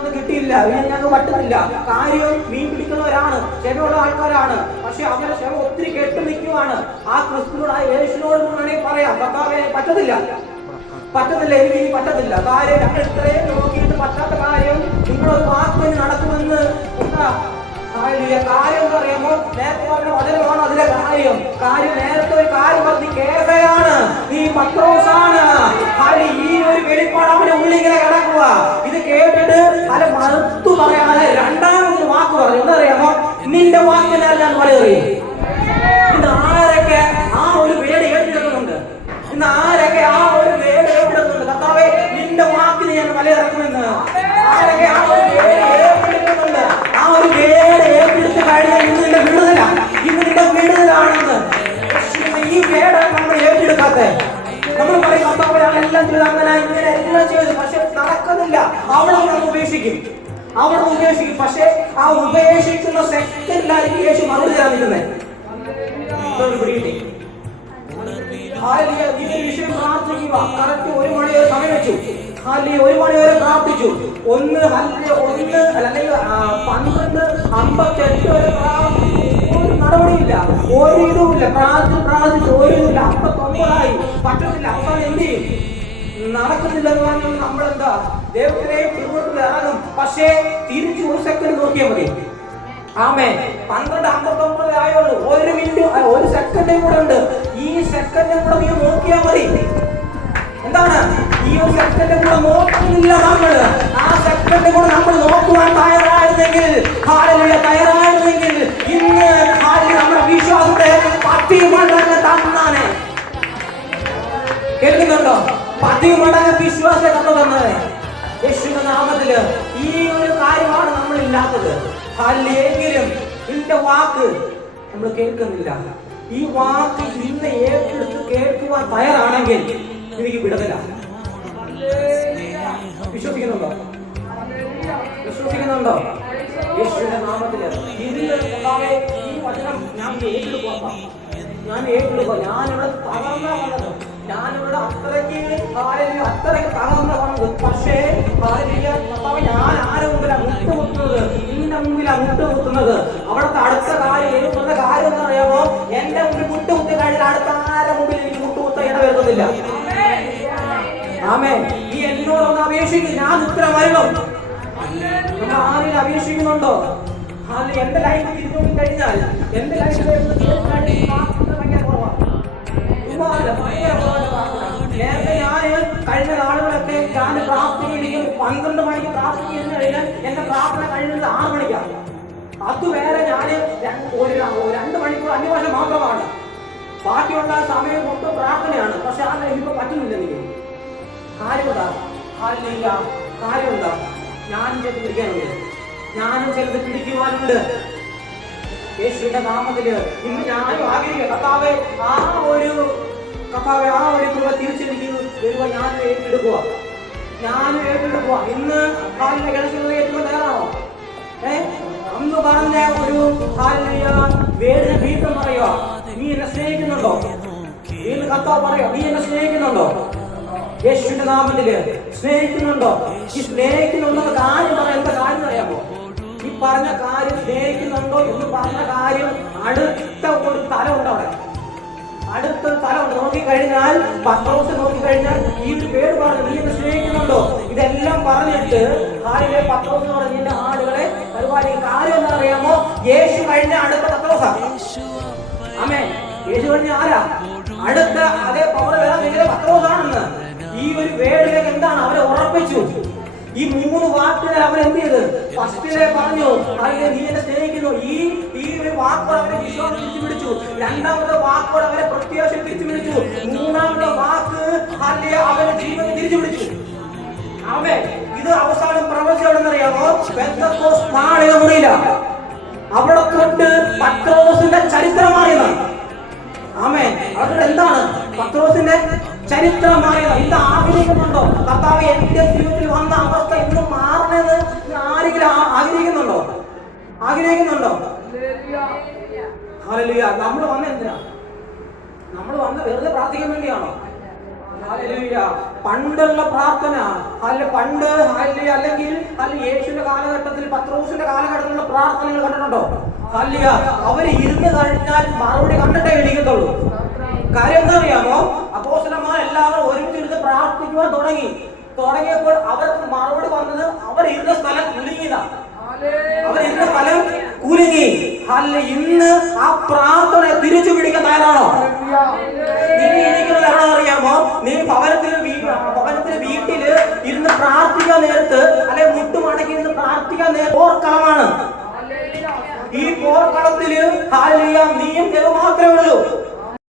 ഒന്നും കിട്ടിയില്ല, ഞങ്ങൾക്ക് പറ്റുന്നില്ല. കാര്യം മീൻ പിടിക്കുന്നവരാണ്, ക്ഷമയുള്ള ആൾക്കാരാണ്. പക്ഷെ അവരുടെ ക്ഷമ ഒത്തിരി കെട്ടു നിൽക്കുവാണ്. ആ ക്രിസ്തുനോട്, ആ യേശുവിനോട് വേണമെങ്കിൽ പറയാം, കർത്താവേ പറ്റത്തില്ല, എനിക്ക് ഇനി പറ്റത്തില്ല. കാര്യം ഞങ്ങൾ ഇത്രയും നോക്കിയിട്ട് പറ്റാത്ത കാര്യം നിങ്ങളൊരു വാക്കിന് നടക്കുമെന്ന് കാര്യം എന്ന് പറയുമ്പോൾ നേരത്തെ പറഞ്ഞ വചനമാണ് അതിലെ കാര്യം. നേരത്തെ ഒരു കാര്യം പറഞ്ഞ് കേസയാണ്, നീ പത്രോസാണ്. ഈ ഒരു വെളിപ്പാട് അവന്റെ ഉള്ളിൽ ഇങ്ങനെ കിടക്കുക. ഇത് കേട്ടിട്ട് അല്ല മറുത്തു പറയാതെ രണ്ടാമതൊരു വാക്ക് പറഞ്ഞു. എന്താ അറിയാമോ? നിന്റെ വാക്കിനാൽ ഞാൻ വളരെയും. ഇന്ന് ആരൊക്കെ ആ ഒരു വേട് ഏറ്റെടുക്കുന്നുണ്ട്? ഇന്ന് ആരൊക്കെ ആ ഒരു വേട് ഏറ്റെടുക്കുന്നുണ്ട്? കർത്താവേ, നിന്റെ വാക്കിന് ഞാൻ മലയിറക്കുമെന്ന് ആരൊക്കെ ആ ഒരു വേട് ഏറ്റെടുക്കുന്നുണ്ട്? ആ ഒരു വേട് ഏറ്റെടുത്ത് കഴിഞ്ഞാൽ ഇന്ന് നിന്റെ വിടുതലാണ്, ഇന്ന് നിന്റെ വിടുതലാണെന്ന്. ഈ വേട് നമ്മൾ ഏറ്റെടുക്കാത്ത നമ്മൾ പറയും, കർത്താവേ എല്ലാം ചെയ്ത് അങ്ങനെ ഇങ്ങനെ എല്ലാം ചെയ്തു, പക്ഷെ നടക്കുന്നില്ല. അവിടെ നമ്മൾ ഉപേക്ഷിക്കും. പക്ഷെ ആ ഉപേക്ഷിക്കുന്ന സെക്കൻഡിലായിരിക്കും യേശു മറുപടി തരാൻ നിൽക്കുന്നത്. വിഷയം പ്രാർത്ഥിക്കുക. കറക്റ്റ് 1 മണി വരെ സമയം വെച്ചു. 1 മണി വരെ പ്രാർത്ഥിച്ചു. 12:58 വരെ ഒരു നടപടിയില്ല, ഒരു ഇതുമില്ല. പ്രാർത്ഥിച്ചു ഒരു ഇതുമില്ല. 59 പറ്റത്തില്ല. അവസാനം എന്ത് ചെയ്യും? നടക്കുന്നില്ലെന്ന് പറഞ്ഞാൽ നമ്മളെന്താ ദൈവത്തിനെ പിറകോട്ട് ഇറങ്ങും. പക്ഷേ തിരിച്ചു 1 സെക്കൻഡ് നോക്കിയാൽ മതി. ആമേൻ. 12:59 ആയുള്ളൂ. 1 മിനിറ്റ് 1 സെക്കൻഡും കൂടെ ഉണ്ട്. ഈ സെക്കൻഡും കൂടെ നീ നോക്കിയാൽ മതി. എന്താണ് ഈ 1 സെക്കൻഡും കൂടെ നോക്കുന്നില്ല നമ്മൾ. ആ സെക്കൻഡ് കൂടെ നമ്മൾ നോക്കുവാൻ തയ്യാറായിരുന്നെങ്കിൽ, തയ്യാറായിരുന്നെങ്കിൽ ഇന്ന് നമ്മുടെ വിശ്വാസത്തെ 10 മടങ്ങ് തന്നാനെ. കേൾക്കുന്നുണ്ടോ? 10 മടങ്ങ് വിശ്വാസത്തെ തന്നത് യേശുവിന്റെ നാമത്തില്. ഈ ഒരു കാര്യമാണ് നമ്മൾ ഇല്ലാത്തത്. എങ്കിലും നിന്റെ വാക്ക് നമ്മൾ കേൾക്കുന്നില്ല. ഈ വാക്ക് ഇന്ന് ഏറ്റെടുത്ത് കേൾക്കുവാൻ തയ്യാറാണെങ്കിൽ എനിക്ക് വിടുതല. വിശ്വസിക്കുന്നുണ്ടോ? യേശുവിന്റെ നാമത്തില് ഇന്ന് ഈ വചനം ഞാൻ ഏറ്റെടുക്കുക. ഞാനിവിടെ തകർന്ന വന്നത്, ഞാനിവിടെ അത്രയ്ക്ക് തകർന്ന വന്നത്. പക്ഷേ ഞാൻ ആരെ മുമ്പിലാണ് മുട്ടുകുത്തുന്നത്? നിന്റെ മുമ്പിലാണ് മുട്ടുകുത്തുന്നത്. അവിടുത്തെ അടുത്ത കാര്യം എന്ന് അറിയാമോ? എന്റെ മുമ്പിൽ മുട്ടുകുത്തി കഴിഞ്ഞാൽ അടുത്ത ആരെ മുമ്പിൽ എനിക്ക് മുട്ടുകുത്താൻ ഇടവരുന്നില്ല. ആമേൻ. ഈ എന്നോടൊന്ന് അപേക്ഷിക്കും, ഞാൻ ഉത്തരം വരണം. നമ്മൾ ആരെയും അപേക്ഷിക്കുന്നുണ്ടോ? എന്റെ ലൈഫ് തിരിഞ്ഞു കഴിഞ്ഞാൽ എന്റെ ലൈഫിൽ നേരത്തെ ഞാൻ കഴിഞ്ഞ നാളുകളൊക്കെ ഞാൻ പ്രാർത്ഥിക്കുകയും 12 മണിക്ക് പ്രാർത്ഥിക്കുന്നു കഴിഞ്ഞാൽ എന്റെ പ്രാർത്ഥന കഴിയുന്നത് 6 മണിക്കാണ്. അതുവരെ ഞാൻ 2 മണിക്കൂർ അന്വേഷണം മാത്രമാണ്. ബാക്കിയുള്ള സമയം മൊത്തം പ്രാർത്ഥനയാണ്. പക്ഷെ ആ ഇപ്പൊ പറ്റുന്നില്ല. എനിക്ക് കാര്യമുണ്ടാ? ഞാനും ചിലത് പിടിക്കാനുണ്ട്, ഞാനും ചിലത് പിടിക്കുവാനുണ്ട്. യേശുവിന്റെ നാമത്തില് ഇന്ന് ഞാനും ആഗ്രഹിക്കുക, കർത്താവേ ആ ഒരു കൃപ തിരിച്ചെനിക്ക് വരുക. ഞാനും ഏറ്റെടുക്കുക. ഇന്ന് കാലിന്റെ കിടക്കുന്നത് ഏറ്റവും തയ്യാറാണോ? അന്ന് പറഞ്ഞ ഒരു വേദന വീണ്ടും പറയുക, നീ എന്നെ സ്നേഹിക്കുന്നുണ്ടോ? വീണ്ടും കർത്താവ് പറയുക, നീ എന്നെ സ്നേഹിക്കുന്നുണ്ടോ? യേശുവിന്റെ നാമത്തില് സ്നേഹിക്കുന്നുണ്ടോ? ഈ സ്നേഹിക്കുന്നുണ്ടെന്ന് കാര്യം പറയാം. എന്താ കാര്യം അറിയാമോ? ഈ പറഞ്ഞ കാര്യം സ്നേഹിക്കുന്നുണ്ടോ എന്ന് പറഞ്ഞ കാര്യം അടുത്ത ഒരു തലമുണ്ട്. അവിടെ അടുത്തൊരു തലമുണ്ട്. നോക്കിക്കഴിഞ്ഞാൽ പത്രോസ് നോക്കിക്കഴിഞ്ഞാൽ ഈ പേര് പറഞ്ഞു, നീ എന്നെ സ്നേഹിക്കുന്നുണ്ടോ? ഇതെല്ലാം പറഞ്ഞിട്ട് പത്രോസ് പറഞ്ഞു, നിന്റെ ആടുകളെ പരിപാലിക്കും. കാര്യം എന്താ അറിയാമോ? യേശു കഴിഞ്ഞ അടുത്ത പത്രോസാണ്. ആമേൻ. യേശു കഴിഞ്ഞ ആരാ? അടുത്ത അതേ പവർ വരാൻ നിങ്ങളുടെ പത്രോസാണെന്ന്. ഈ ഒരു വേടിലേക്ക് എന്താണ് അവരെ ഉറപ്പിച്ചു. ഈ 3 വാക്കിനെ അവരെന്ത് ചെയ്ത്? ഫസ്റ്റിലെ പറഞ്ഞു, നീ എന്നെ സ്നേഹിക്കുന്നു. ഈ ഒരു വാക്കോട് അവരെ വിശ്വാസം തിരിച്ചു പിടിച്ചു. രണ്ടാമത്തെ വാക്കോട് അവരെ പ്രത്യാശ തിരിച്ചു പിടിച്ചു. മൂന്നാമത്തെ വാക്ക് അവരെ ജീവനെ തിരിച്ചു പിടിച്ചു. ആമേൻ. ഇത് അവസാനം പ്രവചനം എവിടെന്നറിയാമോ? പെന്തക്കോസ്ത് നാളിക മുറിയില. അവിടെ തൊട്ട് പത്രോസിന്റെ ചരിത്രം മാറിയതാണ്. ആമേൻ. അവിടെ എന്താണ് പത്രോസിന്റെ ചരിത്രം മാറിയത്? ഇത് ആഗ്രഹിക്കുന്നുണ്ടോ? കർത്താവ് എന്റെ ജീവിതത്തിൽ വന്ന അവസ്ഥ ഇന്ന് മാറണമെന്ന് ആരെങ്കിലും ആഗ്രഹിക്കുന്നുണ്ടോ? ഹല്ലേലൂയ. നമ്മൾ വന്ന എന്തിനാ? നമ്മൾ വന്ന വെറുതെ പ്രാർത്ഥിക്കാൻ വേണ്ടിയാണോ? ഹല്ലേലൂയ. പണ്ടുള്ള പ്രാർത്ഥന അല്ല പണ്ട് അല്ലെങ്കിൽ യേശുവിന്റെ കാലഘട്ടത്തിൽ പത്രോസിന്റെ കാലഘട്ടത്തിലുള്ള പ്രാർത്ഥനകൾ കണ്ടിട്ടുണ്ടോ? അല്ല, അവര് ഇരുന്ന് കഴിഞ്ഞാൽ മറുപടി കണ്ടിട്ടേ എഴുതിക്കത്തുള്ളൂ. കാര്യം എന്താ അറിയാമോ? അപ്പോസ്തലന്മാർ എല്ലാവരും ഒരുമിച്ചിരുന്ന് പ്രാർത്ഥിക്കുവാൻ തുടങ്ങിയപ്പോൾ അവർക്ക് മറുപടി വന്നത് അവരിരുന്ന സ്ഥലം കുലുങ്ങിയതാ. അവരിരുന്ന സ്ഥലം കുലുങ്ങി. അല്ല, ഇന്ന് ആ പ്രാർത്ഥന തിരിച്ചു പിടിക്കാൻ തയ്യാറാണോ? നീ ഇരിക്കുന്നത് എവിടെ അറിയാമോ? നീ ഭവനത്തിൽ വീട്ടില് ഇരുന്ന് പ്രാർത്ഥിക്കാൻ നേരത്ത് അല്ലെ മുട്ടുമടക്കി ഇരുന്ന് പ്രാർത്ഥിക്കാൻ നേരത്തെ പോർക്കളമാണ്. ഈ പോർക്കളത്തില് നീയും ദൈവം മാത്രമേ ഉള്ളൂ.